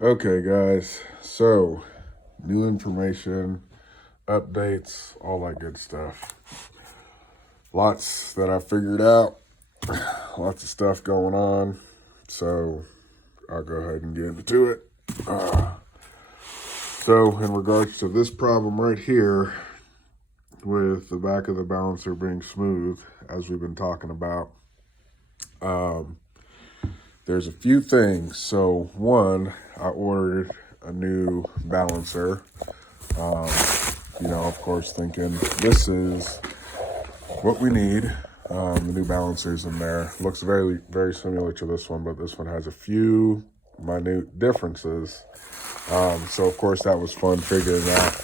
Okay, guys, so new information, updates, all that good stuff. Lots that I figured out, lots of stuff going on, so I'll go ahead and get into it. So, in regards to this problem right here, with the back of the balancer being smooth, as we've been talking about, there's a few things. So, one, I ordered a new balancer. Of course, thinking this is what we need. The new balancer's in there. Looks very, very similar to this one, but this one has a few minute differences. So, of course, that was fun figuring out.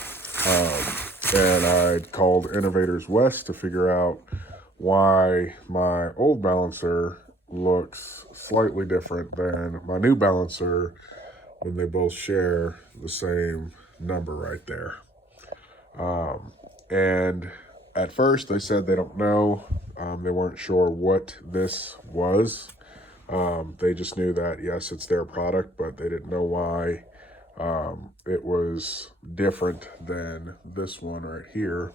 And I called Innovators West to figure out why my old balancer looks slightly different than my new balancer when they both share the same number right there. And at first, they said they don't know. They weren't sure what this was. They just knew that, yes, it's their product, but they didn't know why it was different than this one right here.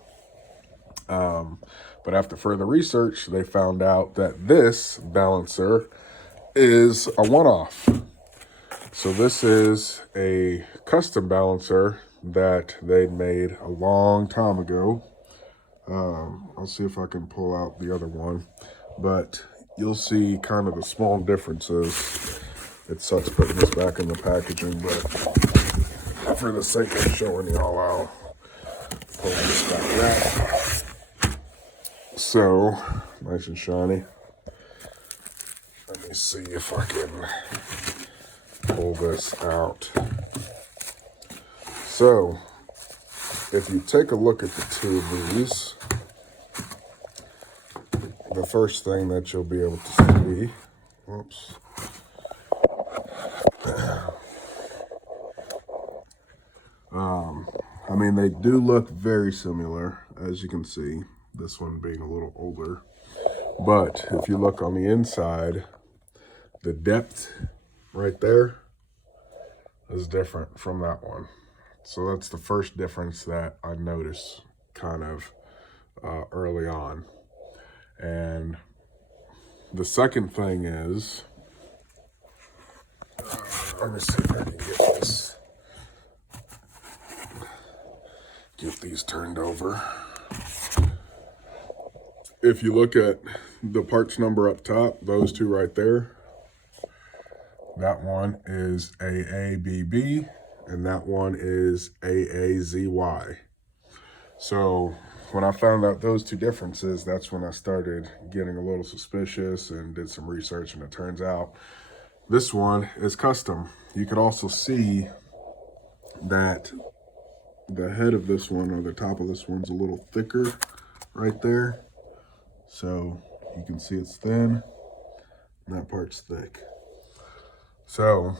But after further research, they found out that this balancer is a one-off. So this is a custom balancer that they made a long time ago. I'll see if I can pull out the other one, but you'll see kind of the small differences. It sucks putting this back in the packaging, but for the sake of showing y'all, I'll pull this back out. So, nice and shiny. Let me see if I can pull this out. So, if you take a look at the two of these, the first thing that you'll be able to see, whoops, they do look very similar, as you can see, this one being a little older. But if you look on the inside, the depth right there is different from that one. So that's the first difference that I noticed kind of early on. And the second thing is, let me see if I can get these turned over. If you look at the parts number up top, those two right there, that one is AABB and that one is AAZY. So when I found out those two differences, that's when I started getting a little suspicious and did some research, and it turns out this one is custom. You could also see that the head of this one, or the top of this one's a little thicker right there. So you can see it's thin and that part's thick. So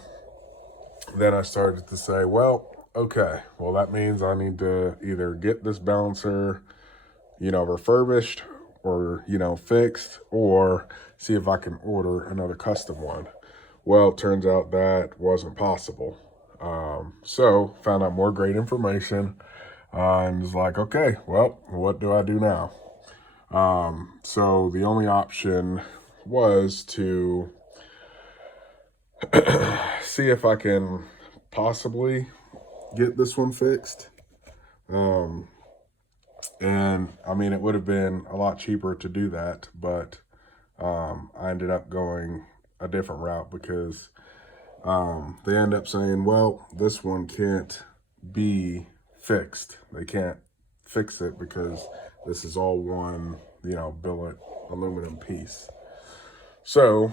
then I started to say, well, okay, well, that means I need to either get this balancer, refurbished or, fixed, or see if I can order another custom one. Well, it turns out that wasn't possible. So found out more great information and was like, okay, well, what do I do now? So the only option was to see if I can possibly get this one fixed. And it would have been a lot cheaper to do that, but I ended up going a different route because they end up saying, well, this one can't be fixed. They can't fix it because this is all one, billet aluminum piece. So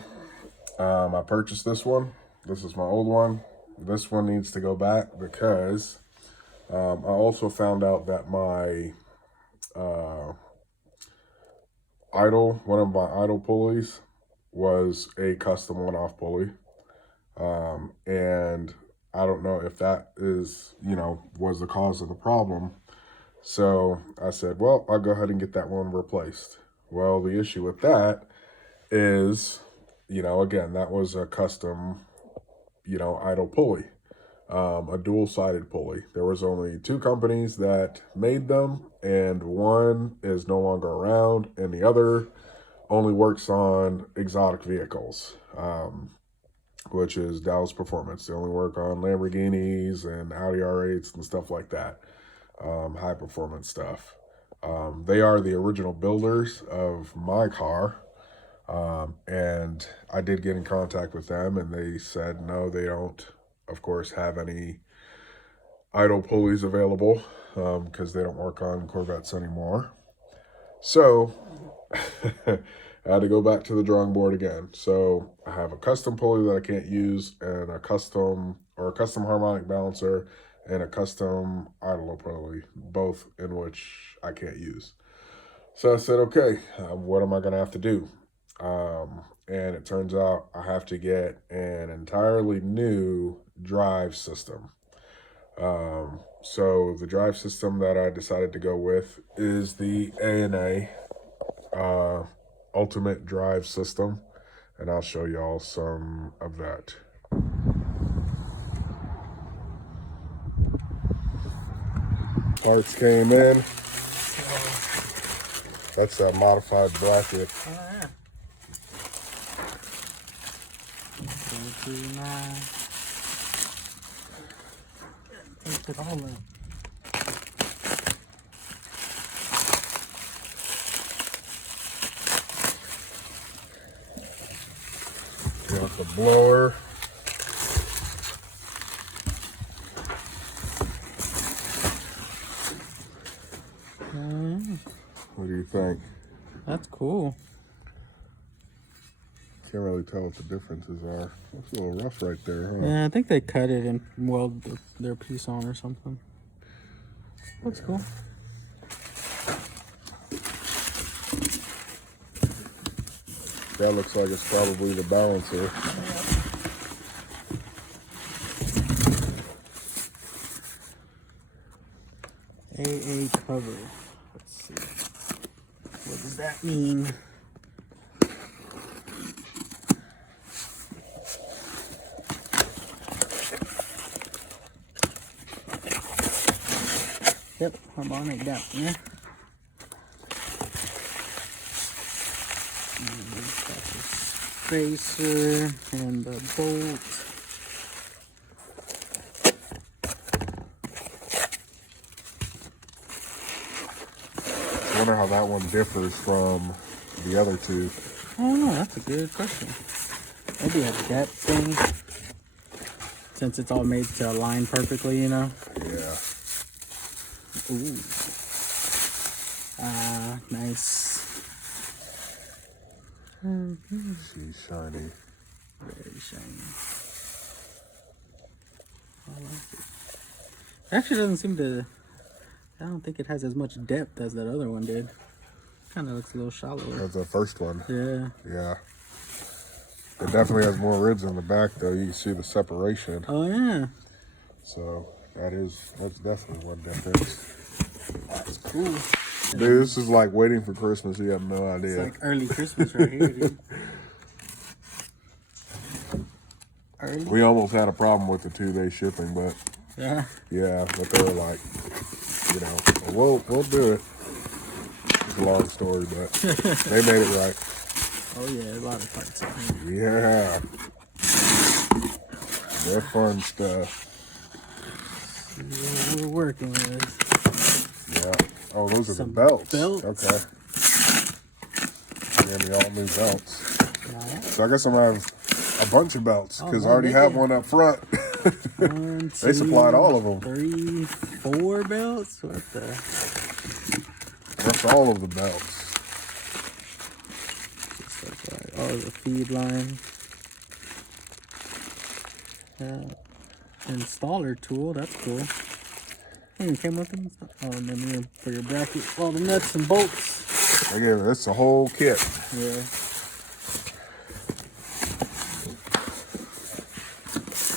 I purchased this one. This is my old one. This one needs to go back because I also found out that my one of my idle pulleys was a custom one-off pulley. And I don't know if that is, was the cause of the problem. So I said, well, I'll go ahead and get that one replaced. Well, the issue with that is, again, that was a custom, idle pulley. a dual-sided pulley. There was only 2 companies that made them, and one is no longer around, and the other only works on exotic vehicles, which is Dallas Performance. They only work on Lamborghinis and Audi R8s and stuff like that, high performance stuff. They are the original builders of my car, and I did get in contact with them, and they said no, they don't, of course, have any idle pulleys available because they don't work on Corvettes anymore. So I had to go back to the drawing board again. So I have a custom pulley that I can't use, and a custom harmonic balancer, and a custom idle pulley, both in which I can't use. So I said, okay, what am I going to have to do? And it turns out I have to get an entirely new drive system. So the drive system that I decided to go with is the A&A Ultimate Drive System, and I'll show y'all some of that. Parts came in. That's that modified bracket. Oh, yeah. 29. Take it all in. Got the blower. What do you think? That's cool. Can't really tell what the differences are. It's a little rough right there, huh? Yeah, I think they cut it and weld their piece on or something. Looks cool. That looks like it's probably the balancer. AA cover. Let's see. What does that mean? Yep, harmonic dampener. Spacer and the bolt. I wonder how that one differs from the other two. I don't know, that's a good question. Maybe a depth thing. Since it's all made to align perfectly, you know? Yeah. Ooh. Nice. She's shiny. Very shiny. I like it. Actually doesn't seem to, I don't think it has as much depth as that other one did. Kind of looks a little shallower. That's the first one. Yeah. Yeah. It definitely has more ribs in the back, though. You can see the separation. Oh, yeah. So that's definitely one difference. That's cool. Dude, this is like waiting for Christmas. You have no idea. It's like early Christmas right here, dude. Early? We almost had a problem with the 2-day shipping, but Yeah. but they were like, you know, we'll do it. It's a long story, but they made it right. Oh, yeah, a lot of parts in here. Yeah. They're fun stuff. See what we're working with. Yeah. Oh, those are Some the belts. belts. Okay. Yeah, me all new belts. Yeah. So I guess I'm gonna have a bunch of belts because I already they have did. one up front. 1, 2, They supplied all of them. 3, 4 belts. What the? That's all of the belts. Oh, the feed line. Installer tool. That's cool. It came with them. Oh, and then here for your bracket, all the nuts and bolts. Again, that's a whole kit. Yeah.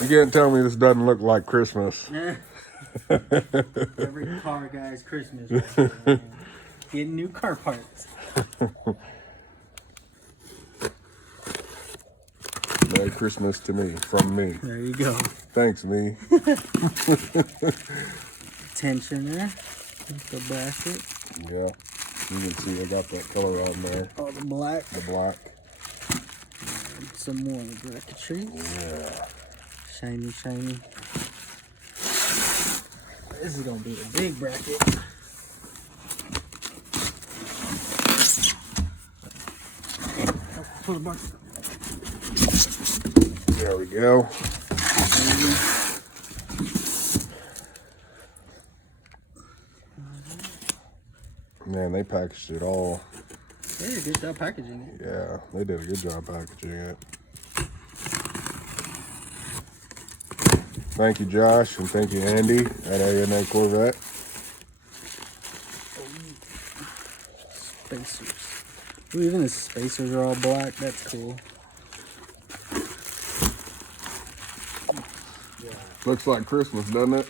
You can't tell me this doesn't look like Christmas. Every car guy's Christmas. Right there, man. Getting new car parts. Merry Christmas to me, from me. There you go. Thanks, me. Tensioner. The bracket. Yeah. You can see I got that color on there. Oh, the black. The black. And some more bracketry. Yeah. Shiny, shiny. This is gonna be the big bracket. Pull the box. There we go. Man, they packaged it all. They did a good job packaging it. Yeah, they did a good job packaging it. Thank you, Josh, and thank you, Andy, at ANA Corvette. Spacers. Ooh, even the spacers are all black. That's cool. Looks like Christmas, doesn't it?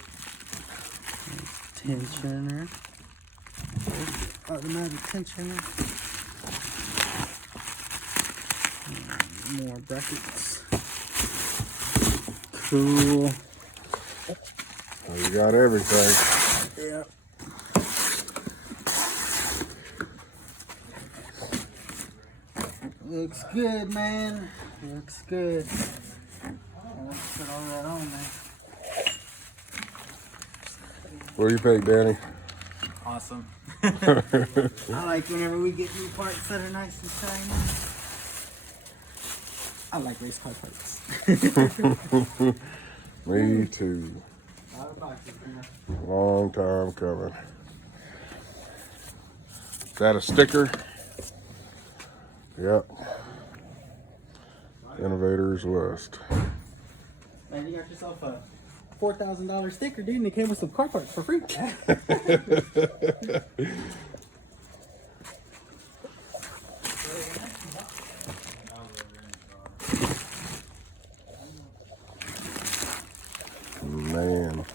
Tensioner. Automatic tensioner. More brackets. Cool. Oh, you got everything. Yeah. Looks good, man. Looks good. Let's put all that on there. What do you think, Danny? Awesome. I like whenever we get new parts that are nice and shiny. I like race car parts. Me too. Long time coming. Is that a sticker? Yep. Innovators West. Man, you got yourself a $4,000 sticker, dude, and it came with some car parts for free. Man.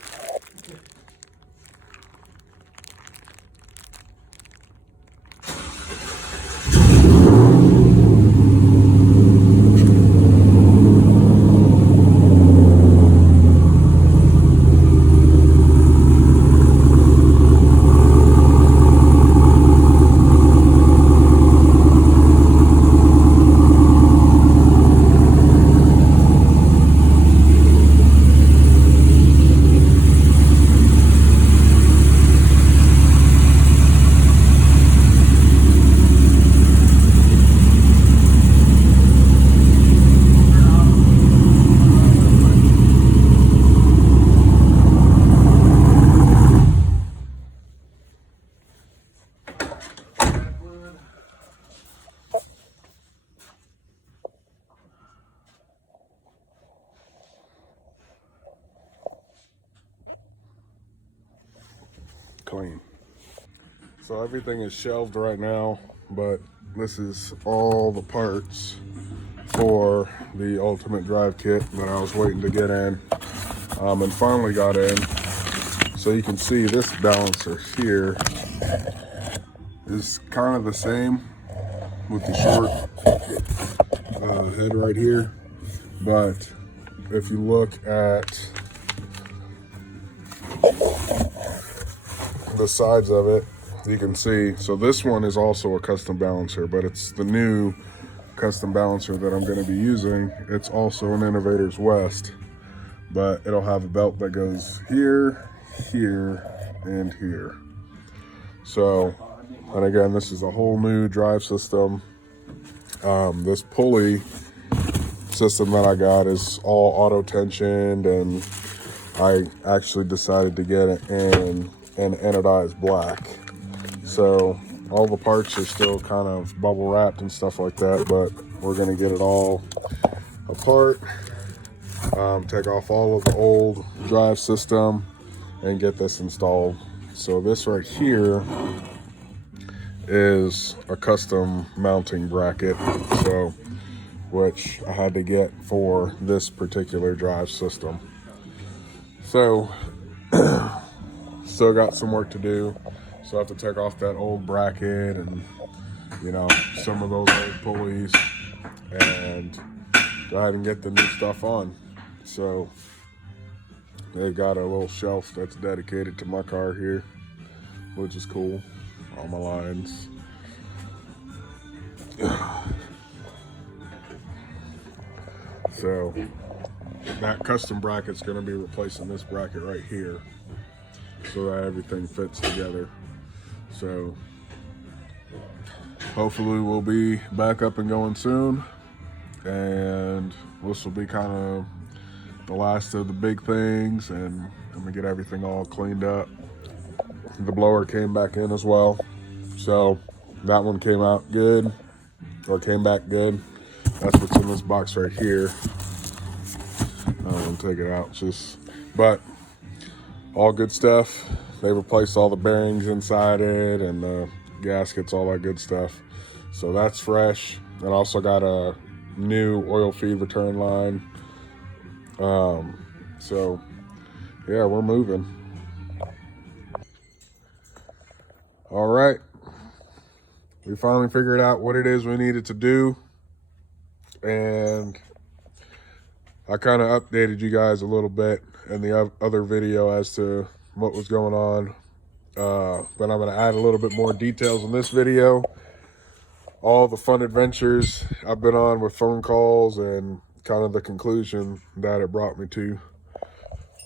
Clean. So everything is shelved right now, but this is all the parts for the Ultimate Drive Kit that I was waiting to get in, and finally got in. So you can see this balancer here is kind of the same with the short head right here, but if you look at the sides of it, you can see, so this one is also a custom balancer, but it's the new custom balancer that I'm going to be using. It's also an Innovators West, but it'll have a belt that goes here, here, and here. So, and again, this is a whole new drive system. This pulley system that I got is all auto tensioned, and I actually decided to get it in an anodized black. So all the parts are still kind of bubble wrapped and stuff like that, but we're gonna get it all apart, take off all of the old drive system and get this installed. So this right here is a custom mounting bracket, so which I had to get for this particular drive system. So still got some work to do. So I have to take off that old bracket and, you know, some of those old pulleys and go ahead and get the new stuff on. So they got a little shelf that's dedicated to my car here, which is cool. All my lines. So that custom bracket's going to be replacing this bracket right here, so that everything fits together. So hopefully we'll be back up and going soon, and this will be kind of the last of the big things, and I'm gonna get everything all cleaned up. The blower came back in as well, so that one came out good, or came back good. That's what's in this box right here. I don't want to take it out, but all good stuff. They replaced all the bearings inside it and the gaskets, all that good stuff. So that's fresh. And also got a new oil feed return line. So yeah, we're moving. All right. We finally figured out what it is we needed to do. And I kind of updated you guys a little bit in the other video as to what was going on. But I'm going to add a little bit more details in this video. All the fun adventures I've been on with phone calls and kind of the conclusion that it brought me to.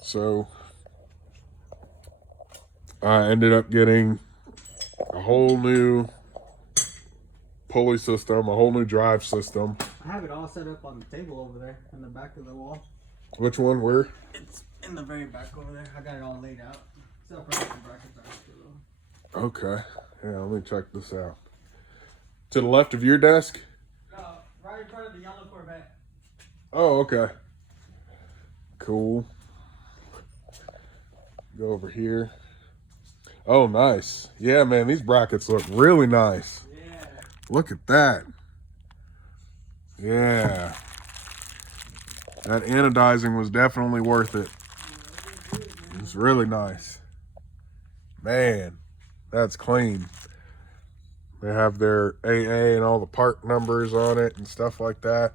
So I ended up getting a whole new pulley system, a whole new drive system. I have it all set up on the table over there in the back of the wall. Which one? Where? It's in the very back over there. I got it all laid out. Except for the brackets are after though. Okay. Yeah, let me check this out. To the left of your desk? No, right in front of the yellow Corvette. Oh, okay. Cool. Go over here. Oh, nice. Yeah, man, these brackets look really nice. Yeah. Look at that. Yeah. That anodizing was definitely worth it. It's really nice. Man, that's clean. They have their AA and all the part numbers on it and stuff like that.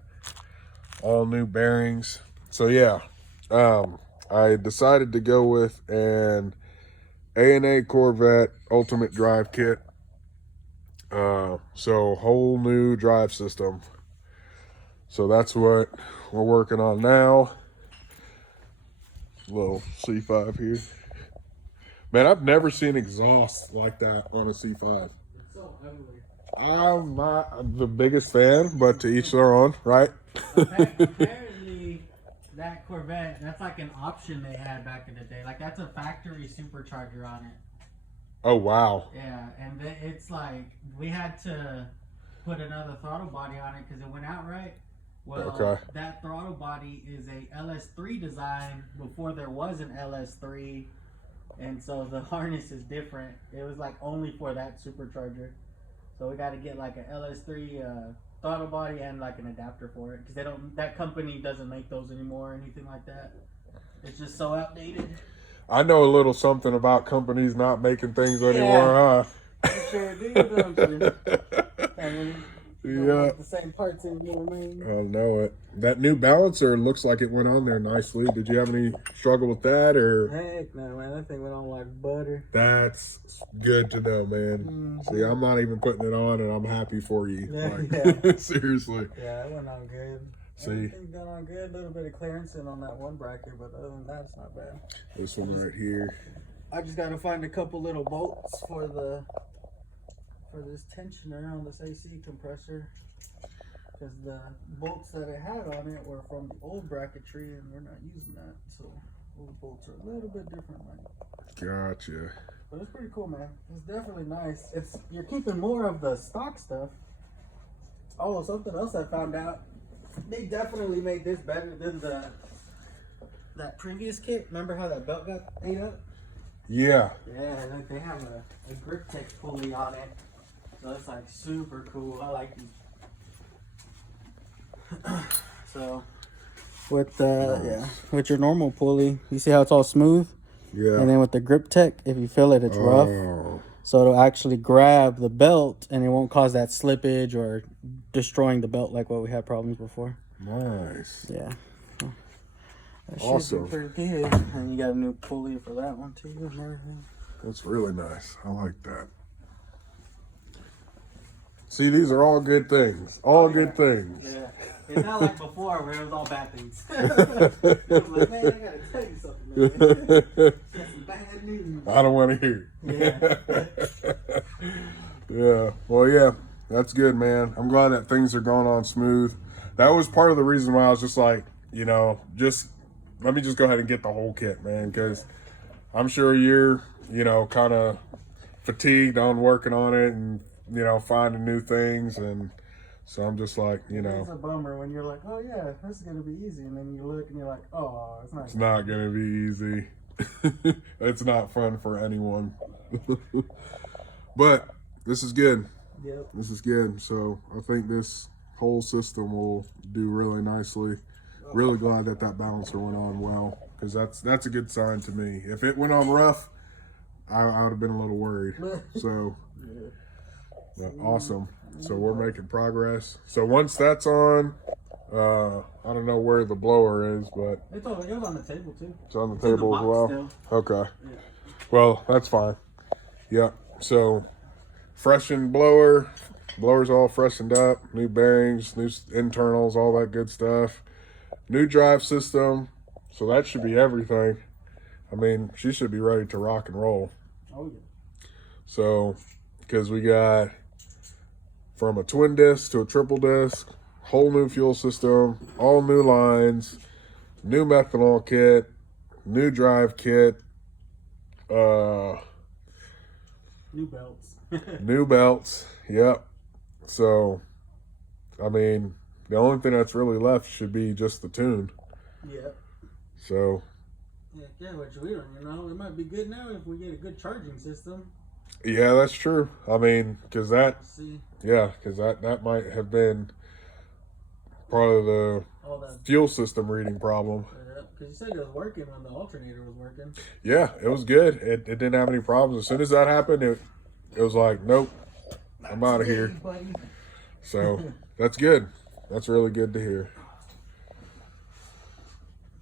All new bearings. So yeah, I decided to go with an A&A Corvette Ultimate Drive Kit. So whole new drive system. So that's what we're working on now. Little C5 here. Man, I've never seen exhaust like that on a C5. It's so ugly. I'm not the biggest fan, but to each their own, right? Apparently, that Corvette, that's like an option they had back in the day. Like, that's a factory supercharger on it. Oh, wow. Yeah, and it's like, we had to put another throttle body on it because it went out right. Well, Okay. that throttle body is a LS3 design before there was an LS3. And so the harness is different. It was like only for that supercharger. So we got to get like a LS3 throttle body and like an adapter for it, because that company doesn't make those anymore or anything like that. It's just so outdated. I know a little something about companies not making things anymore, You sure do, don't you? I mean, don't Yeah. make the same parts anymore, man. I know it. That New Balancer looks like it went on there nicely. Did you have any struggle with that, or? Heck no, man. That thing went on like butter. That's good to know, man. See, I'm not even putting it on, and I'm happy for you. Yeah, Seriously. Yeah, it went on good. See. Everything done on good. A little bit of clearance in on that one bracket, but other than that, it's not bad. This one right here. I just gotta find a couple little bolts for this tensioner on this AC compressor, because the bolts that it had on it were from the old bracketry, and we're not using that, so those bolts are a little bit different. Gotcha. But it's pretty cool, man. It's definitely nice. You're keeping more of the stock stuff. Oh, something else I found out. They definitely made this better than that previous kit. Remember how that belt got ate up? Yeah. Yeah, like they have a grip tech pulley on it. So it's like super cool. I like these. So with your normal pulley, you see how it's all smooth? Yeah. And then with the grip tech, if you feel it, it's rough. Oh. So it'll actually grab the belt and it won't cause that slippage or destroying the belt like what we had problems before. Nice. Yeah. That should Awesome. be pretty good. And you got a new pulley for that one too and everything. That's really nice. I like that. See, these are all good things. All good things. Yeah. It's not like before where it was all bad things. It was like, man, I gotta tell you something, man. Got some bad news. I don't want to hear. Yeah. Yeah. Well, yeah. That's good, man. I'm glad that things are going on smooth. That was part of the reason why I was just like, you know, just let me just go ahead and get the whole kit, man, because I'm sure you're, you know, kind of fatigued on working on it and, you know, finding new things. And so I'm just like, you It's know, a bummer when you're like, oh yeah, this is gonna be easy, and then you look and you're like, oh, it's not. it's not going to be easy. It's not fun for anyone. But this is good. Yep. This is good. So I think this whole system will do really nicely. Really glad that that balancer went on well, because that's a good sign to me. If it went on rough, I would have been a little worried. So Yeah. but awesome. So we're making progress. So once that's on, I don't know where the blower is, but It was on the table too. it's on the It's in the table as box well. still. Okay. Yeah. Well, that's fine. Yeah. So freshened blower. Blower's all freshened up. New bearings, new internals, all that good stuff. New drive system. So that should be everything. I mean, she should be ready to rock and roll. Oh yeah. So, because we got from a twin disc to a triple disc, whole new fuel system, all new lines, new methanol kit, new drive kit, New belts. new belts. Yep. So, I mean, the only thing that's really left should be just the tune. Yeah. So, Yeah, which we don't, you know, it might be good now if we get a good charging system. yeah, that's true. I mean, because that, See yeah, because that might have been part of the all that. fuel system reading problem. Because you said it was working when the alternator was working. Yeah, it was good. It didn't have any problems. As soon as that happened, it was like, nope, I'm out of here. Buddy. So that's good. That's really good to hear.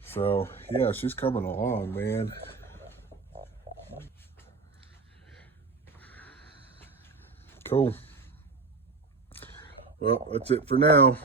So yeah, she's coming along, man. Cool. Well, that's it for now.